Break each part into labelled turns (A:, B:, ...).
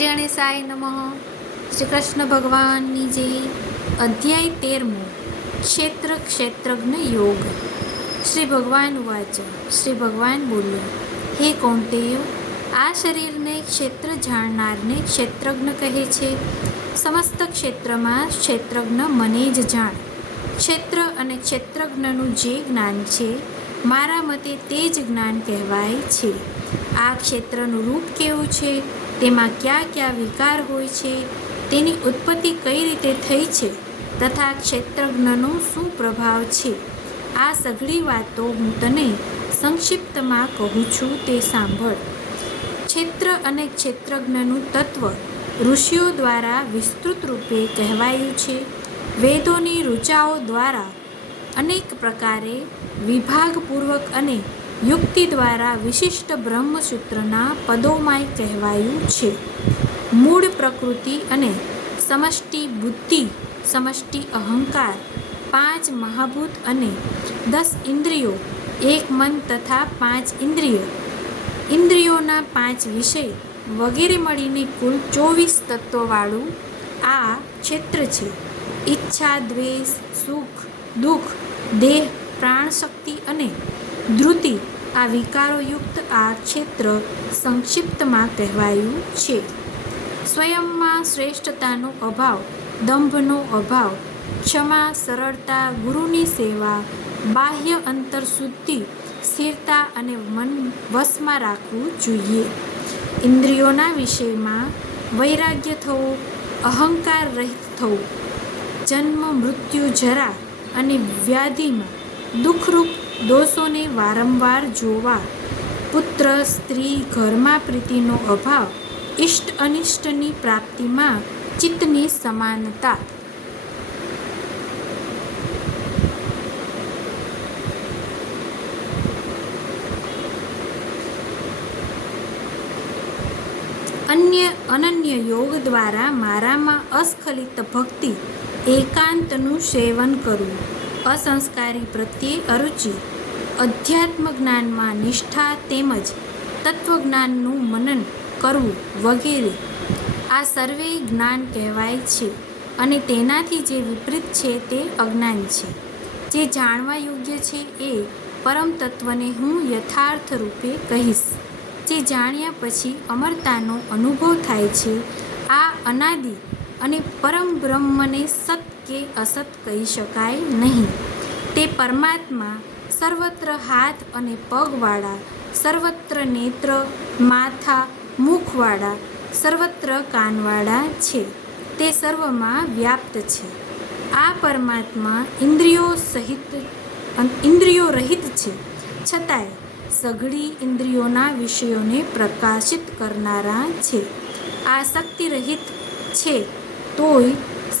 A: શ્રી ગણેશાય નમઃ. શ્રી કૃષ્ણ ભગવાનની જે અધ્યાય તેરમો ક્ષેત્ર ક્ષેત્રજ્ઞ યોગ. શ્રી ભગવાન વાચ. શ્રી ભગવાન બોલ્યો, હે કૌંટેય આ શરીરને ક્ષેત્ર જાણનારને ક્ષેત્રજ્ઞ કહે છે. સમસ્ત ક્ષેત્રમાં ક્ષેત્રજ્ઞ મને જ જાણ. ક્ષેત્ર અને ક્ષેત્રજ્ઞનું જે જ્ઞાન છે, મારા મતે તે જ જ્ઞાન કહેવાય છે. આ ક્ષેત્રનું રૂપ કેવું છે? તેમાં કયા કયા વિકાર હોય છે, તેની ઉત્પત્તિ કઈ રીતે થઈ છે, તથા ક્ષેત્રજ્ઞનો શું પ્રભાવ છે? આ સઘળી વાતો હું તને સંક્ષિપ્તમાં કહું છું તે સાંભળ. ક્ષેત્ર અને ક્ષેત્રજ્ઞનું તત્વ ઋષિઓ દ્વારા વિસ્તૃત રૂપે કહેવાયું છે. વેદોની ઋચાઓ દ્વારા અનેક પ્રકારે વિભાગપૂર્વક અને યુક્તિ દ્વારા વિશિષ્ટ બ્રહ્મસૂત્રના પદોમાંય કહેવાયું છે. મૂળ પ્રકૃતિ અને સમષ્ટિ બુદ્ધિ, સમષ્ટિ અહંકાર, પાંચ મહાભૂત અને દસ ઇન્દ્રિયો, એક મન તથા પાંચ ઇન્દ્રિય. ઇન્દ્રિયોના પાંચ વિષય વગેરે મળીને કુલ ચોવીસ તત્વવાળું આ ક્ષેત્ર છે. ઈચ્છા, દ્વેષ, સુખ, દુઃખ, દેહ, પ્રાણશક્તિ અને ધૃતિ આ વિકારોયુક્ત આ ક્ષેત્ર સંક્ષિપ્તમાં કહેવાયું છે. સ્વયંમાં શ્રેષ્ઠતાનો અભાવ, દંભનો અભાવ, ક્ષમા, સરળતા, ગુરુની સેવા, બાહ્ય અંતર શુદ્ધિ, સ્થિરતા અને મન વશમાં રાખવું જોઈએ. ઇન્દ્રિયોના વિષયમાં વૈરાગ્ય થવું, અહંકાર રહિત થવું, જન્મ, મૃત્યુ, જરા અને વ્યાધિમાં દુઃખરૂપ દોષોને વારંવાર જોવા પુત્ર, સ્ત્રી, ઘરમાં પ્રીતિનો અભાવ ઇષ્ટ અનિષ્ટની પ્રાપ્તિમાં ચિત્તની સમાનતા. અન્ય અનન્ય યોગ દ્વારા મારામાં અસ્ખલિત ભક્તિ એકાંતનું સેવન કરવું. અસંસ્કારી પ્રત્યે અરુચિ. અધ્યાત્મ જ્ઞાનમાં નિષ્ઠા તેમજ તત્વજ્ઞાનનું મનન કરવું વગેરે. આ સર્વે જ્ઞાન કહેવાય છે અને તેનાથી જે વિપરીત છે તે અજ્ઞાન છે. જે જાણવા યોગ્ય છે એ પરમ તત્વને હું યથાર્થ રૂપે કહીશ. જે જાણ્યા પછી અમરતાનો અનુભવ થાય છે, આ અનાદિ અને પરમ બ્રહ્મને સત કે અસત કહી શકાય નહીં. તે પરમાત્મા સર્વત્ર હાથ અને પગવાળા, સર્વત્ર નેત્ર, માથા, મુખવાળા, સર્વત્ર કાનવાળા છે. તે સર્વમાં વ્યાપ્ત છે. આ પરમાત્મા ઇન્દ્રિયો સહિત, ઇન્દ્રિયો રહિત છે. છતાંય સઘળી ઇન્દ્રિયોના વિષયોને પ્રકાશિત કરનારા છે. આ શક્તિ રહિત છે તોય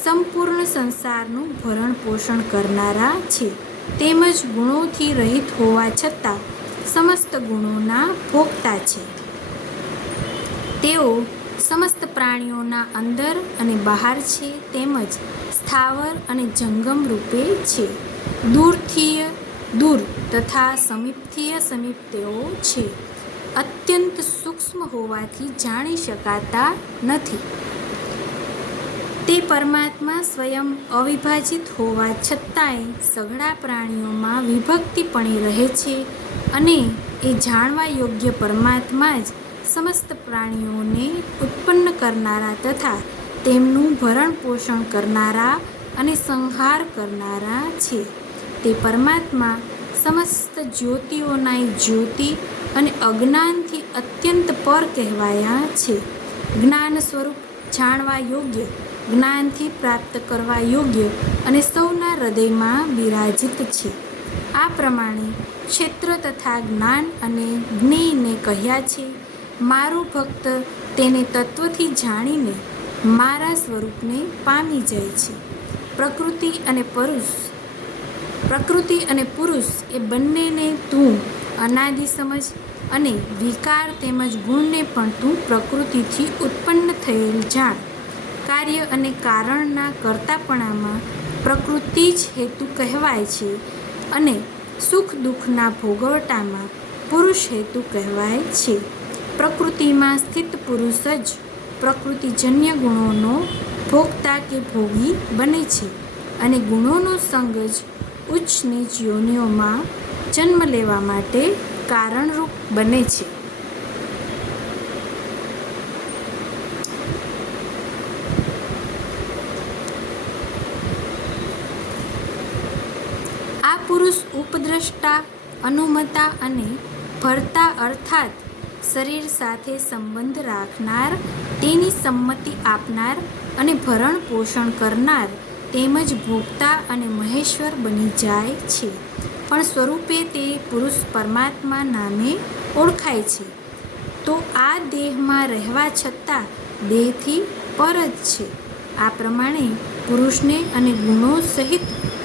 A: સંપૂર્ણ સંસારનું ભરણ પોષણ કરનારા છે. તેમજ ગુણોથી રહિત હોવા છતાં સમસ્ત ગુણોના ભોગતા છે. તેઓ સમસ્ત પ્રાણીઓના અંદર અને બહાર છે તેમજ સ્થાવર અને જંગમ રૂપે છે. દૂરથી દૂર તથા સમીપથી સમીપ તેઓ છે. અત્યંત સૂક્ષ્મ હોવાથી જાણી શકાતા નથી. તે પરમાત્મા સ્વયં અવિભાજિત હોવા છતાંય સઘળા પ્રાણીઓમાં વિભક્તિપણે રહે છે અને એ જાણવા યોગ્ય પરમાત્મા જ સમસ્ત પ્રાણીઓને ઉત્પન્ન કરનારા તથા તેમનું ભરણ પોષણ કરનારા અને સંહાર કરનારા છે. તે પરમાત્મા સમસ્ત જ્યોતિઓના જ્યોતિ અને અજ્ઞાનથી અત્યંત પર કહેવાયા છે. જ્ઞાન સ્વરૂપ જાણવા યોગ્ય જ્ઞાનથી પ્રાપ્ત કરવા યોગ્ય અને સૌના હૃદયમાં બિરાજિત છે. આ પ્રમાણે ક્ષેત્ર તથા જ્ઞાન અને જ્ઞેયને કહ્યા છે, મારું ભક્ત તેને તત્વથી જાણીને મારા સ્વરૂપને પામી જાય છે. પ્રકૃતિ અને પુરુષ, પ્રકૃતિ અને પુરુષ એ બંનેને તું અનાદિ સમજ અને વિકાર તેમજ ગુણને પણ તું પ્રકૃતિથી ઉત્પન્ન થયેલ જાણ. કાર્ય અને કારણના કરતાપણામાં પ્રકૃતિ જ હેતુ કહેવાય છે અને સુખ દુઃખના ભોગવટામાં પુરુષ હેતુ કહેવાય છે. પ્રકૃતિમાં સ્થિત પુરુષ જ પ્રકૃતિજન્ય ગુણોનો ભોગતા કે ભોગી બને છે અને ગુણોનો સંગ જ ઉચ્ચ નીચ યોનિઓમાં જન્મ લેવા માટે કારણરૂપ બને છે આ પુરુષ અનુમતા અને ભરતા અર્થાત શરીર સાથે સંબંધ રાખનાર, તેની સંમતિ આપનાર અને ભરણ પોષણ કરનાર તેમજ ભોગતા અને મહેશ્વર બની જાય છે. પણ સ્વરૂપે તે પુરુષ પરમાત્મા નામે ઓળખાય છે. તો આ દેહમાં રહેવા છતાં દેહથી પર જ છે. આ પ્રમાણે પુરુષને અને ગુણો સહિત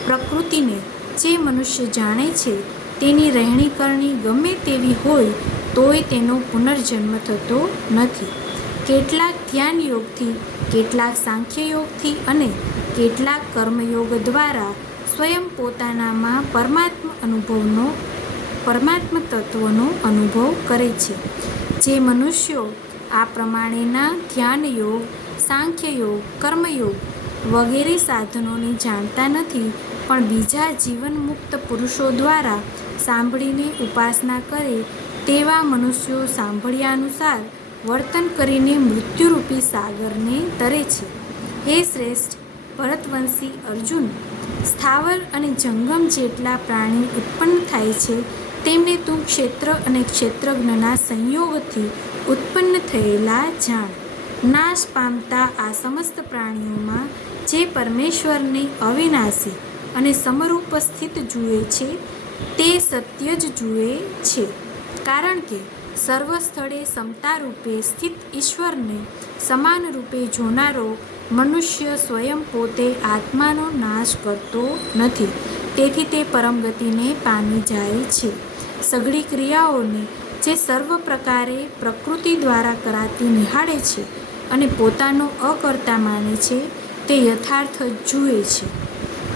A: પ્રકૃતિને જે મનુષ્ય જાણે છે તેની રહેણી કરણી ગમે તેવી હોય, તોય તેનો પુનર્જન્મ થતો નથી. કેટલાક ધ્યાન યોગથી કેટલાક સાંખ્ય યોગથી અને કેટલાક કર્મયોગ દ્વારા સ્વયં પોતાનામાં પરમાત્મ અનુભવનો, પરમાત્મ તત્વનો અનુભવ કરે છે. જે મનુષ્યો આ પ્રમાણેના ધ્યાન યોગ સાંખ્ય યોગ કર્મયોગ વગેરે સાધનોને જાણતા નથી પણ બીજા જીવન મુક્ત પુરુષો દ્વારા સાંભળીને ઉપાસના કરે તેવા મનુષ્યો સાંભળ્યાનુસાર વર્તન કરીને મૃત્યુરૂપી સાગરને તરે છે. હે શ્રેષ્ઠ, ભરતવંશી અર્જુન, સ્થાવર અને જંગમ જેટલા પ્રાણી ઉત્પન્ન થાય છે, તેમને તું ક્ષેત્ર અને ક્ષેત્રજ્ઞના સંયોગથી ઉત્પન્ન થયેલા જાણ. નાશ પામતા આ સમસ્ત પ્રાણીઓમાં જે પરમેશ્વરને અવિનાશી અને સમરૂપ સ્થિત જુએ છે, તે સત્ય જ જુએ છે. કારણ કે સર્વ સ્થળે સમતા રૂપે સ્થિત ઈશ્વરને સમાન રૂપે જોનારો મનુષ્ય સ્વયં પોતે આત્માનો નાશ કરતો નથી. તેથી તે પરમગતિને પામી જાય છે. સઘળી ક્રિયાઓને જે સર્વ પ્રકારે પ્રકૃતિ દ્વારા કરાતી નિહાળે છે અને પોતાનો અકર્તા માને છે, તે યથાર્થ જુએ છે.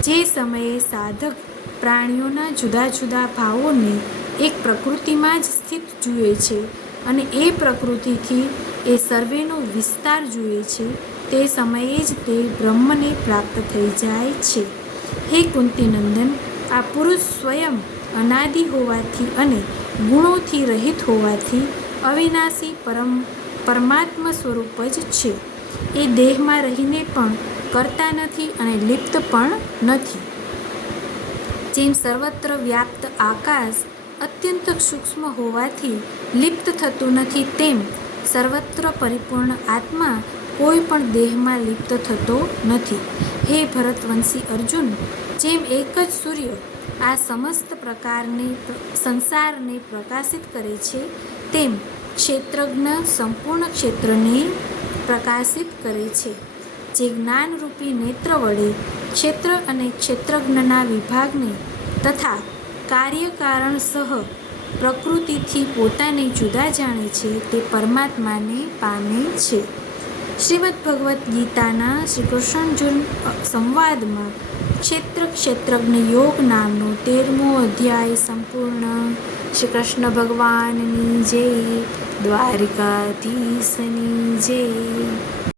A: જે સમયે સાધક પ્રાણીઓના જુદા જુદા ભાવોને એક પ્રકૃતિમાં જ સ્થિત જુએ છે અને એ પ્રકૃતિથી એ સર્વેનો વિસ્તાર જુએ છે, તે સમયે જ તે બ્રહ્મને પ્રાપ્ત થઈ જાય છે. હે કુંતીનંદન, આ પુરુષ સ્વયં અનાદિ હોવાથી અને ગુણોથી રહિત હોવાથી અવિનાશી પરમ, પરમાત્મા સ્વરૂપ જ છે. એ દેહમાં રહીને પણ કરતા નથી અને લિપ્ત પણ નથી. જેમ સર્વત્ર વ્યાપ્ત આકાશ અત્યંત સૂક્ષ્મ હોવાથી લિપ્ત થતું નથી, તેમ સર્વત્ર પરિપૂર્ણ આત્મા કોઈ પણ દેહમાં લિપ્ત થતો નથી. હે ભરતવંશી અર્જુન, જેમ એક જ સૂર્ય આ સમસ્ત પ્રકારને સંસારને પ્રકાશિત કરે છે, તેમ ક્ષેત્રજ્ઞ સંપૂર્ણ ક્ષેત્રને પ્રકાશિત કરે છે. જે જ્ઞાનરૂપી નેત્ર વડે ક્ષેત્ર અને ક્ષેત્રજ્ઞના વિભાગને તથા કાર્યકારણ સહ પ્રકૃતિથી પોતાને જુદા જાણે છે તે પરમાત્માને પામે છે. શ્રીમદ ભગવદ્ ગીતાના શ્રી કૃષ્ણજુન સંવાદમાં ક્ષેત્ર ક્ષેત્રજ્ઞ યોગ નામનો તેરમો અધ્યાય સંપૂર્ણ. શ્રી કૃષ્ણ ભગવાનની જય દ્વારિકાધીશની જય.